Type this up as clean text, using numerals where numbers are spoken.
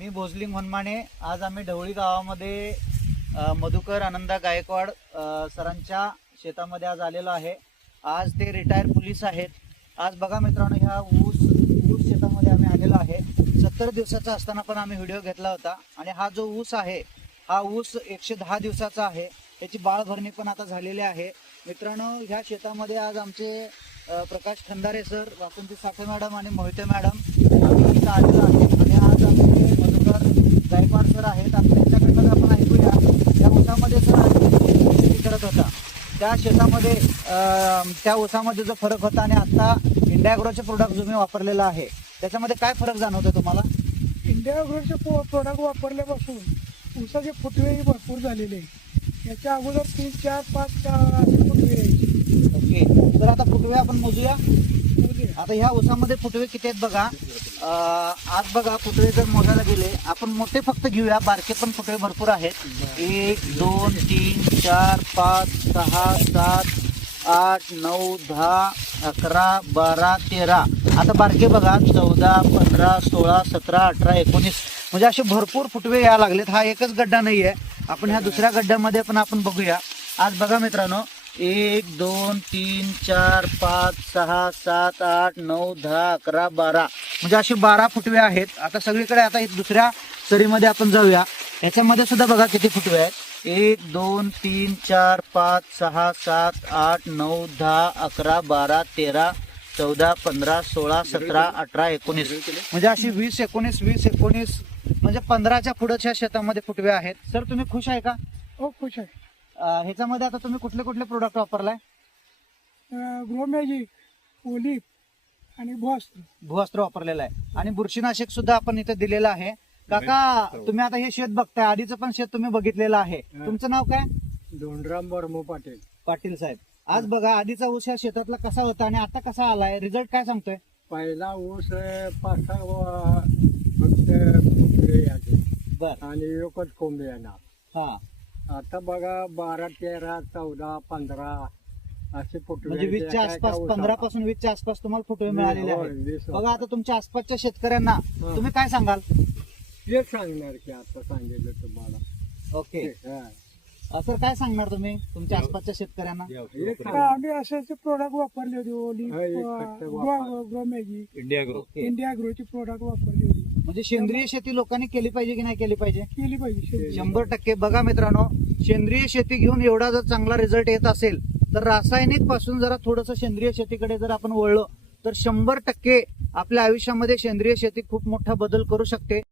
मी भोजलिंग हनुमाने. आज आम्ही ढवळी गावामध्ये मधुकर आनंदा गायकवाड सरांच्या शेतामध्ये आज आलेलो आहे. आज ते रिटायर पोलीस आहेत. आज बघा मित्रांनो, ह्या ऊस शेतामध्ये आम्ही आलेलो आहे. 70 दिवसाचा असताना पण आम्ही व्हिडिओ घेतला होता आणि हा जो ऊस आहे, हा ऊस 110 दिवसाचा आहे. त्याची बाळ भरणी पण आता झालेली आहे. मित्रांनो, ह्या शेतामध्ये आज आमचे प्रकाश खंदारे सर, वासंती साठे मॅडम आणि मोहिते मॅडम आम्ही इथं आलेलो आहे. आणि आज आमचे मधुकर गायकवाड सर आहेत. आणि त्यांच्याकडनं आपण ऐकूया त्या ऊसामध्ये सर शेती करत होता, त्या शेतामध्ये त्या ऊसामध्ये जो फरक होता आणि आता इंडिया ॲग्रोचे प्रोडक्ट तुम्ही वापरलेला आहे, त्याच्यामध्ये काय फरक जाणवतो तुम्हाला? इंडिया ॲग्रोचे प्रोडक्ट वापरल्यापासून ऊसाचे फुटवेही भरपूर झालेले आहे. याच्या अगोदर 3, 4, 5 असे फुटवे यायचे. ओके, तर आता फुटवे आपण मोजूया. आता ह्या ऊसामध्ये फुटवे किती आहेत बघा. आज बघा, फुटवे जर मोजायला गेले, आपण मोठे फक्त घेऊया, बारके पण फुटवे भरपूर आहेत. 1, 2, 3, 4, 5, 6, 7, 8, 9, 10, 11, 12, 13. आता बारके बघा, 14, 15, 16, 17, 18, 19, म्हणजे असे भरपूर फुटवे यायला लागलेत. हा एकच गड्डा नाही आहे. आपण ह्या दुसऱ्या गड्ड्यामध्ये पण आपण बघूया. आज बघा मित्रांनो, 1, 2, 3, 4, 5, 6, 7, 8, 9, 10, 11, 12, म्हणजे असे 12 फुटवे आहेत. आता सगळीकडे आता दुसऱ्या सरीमध्ये आपण जाऊया. याच्यामध्ये सुद्धा बघा किती फुटवे आहेत. 1, 2, 3, 4, 5, 6, 7, 8, 9, 10, 11, 12, 13, 14, 15, 16, 17, 18, 19, म्हणजे अशी 20, 19, म्हणजे 15च्या पुढच्या शेतामध्ये फुटवे आहेत. सर, तुम्ही खुश आहे का? हो, खुश आहे. ह्याच्यामध्ये आता तुम्ही कुठले कुठले प्रोडक्ट वापरलाय? ग्रोमॅजिक, ओलिप आणि भूअस्त्र वापरलेलं आहे आणि बुरशीनाशक सुद्धा आपण इथे दिलेलं आहे. काका, तुम्ही आता हे शेत बघताय, आधीचं पण शेत तुम्ही बघितलेलं आहे. तुमचं नाव काय? दोंडराम बर्मो पाटील. पाटील साहेब, आज बघा, आधीचा ऊस या शेतातला कसा होता आणि आता कसा आलाय, रिझल्ट काय सांगतोय? पहिला ऊस 5-6 फक्त फुटवे यायचे बर, आणि एकच कोंबे येणार. हा, आता बघा 12, 13, 14, 15 असे फुटवे. म्हणजे 20च्या आसपास, 15 पासून 20च्या आसपास तुम्हाला फुटवे मिळालेले आहेत. बघा, आता तुमच्या आसपासच्या शेतकऱ्यांना तुम्ही काय सांगाल? हे सांगणार की आता सांगितलं तुम्हाला. ओके, सर, काय सांगणार तुम्ही तुमच्या आसपासच्या शेतकऱ्यांना? आम्ही असे प्रोडक्ट वापरले होते. ओलिप, ग्रोमॅजिक, इंडिया ॲग्रोचे प्रोडक्ट वापरले होते. म्हणजे सेंद्रिय शेती लोकांनी केली पाहिजे की नाही केली पाहिजे? केली पाहिजे 100%. बघा मित्रांनो, सेंद्रिय शेती घेऊन एवढा जर चांगला रिझल्ट येत असेल तर रासायनिक पासून जरा थोडंसं सेंद्रिय शेतीकडे जर आपण वळलो तर 100% आपल्या आयुष्यामध्ये सेंद्रिय शेती खूप मोठा बदल करू शकते.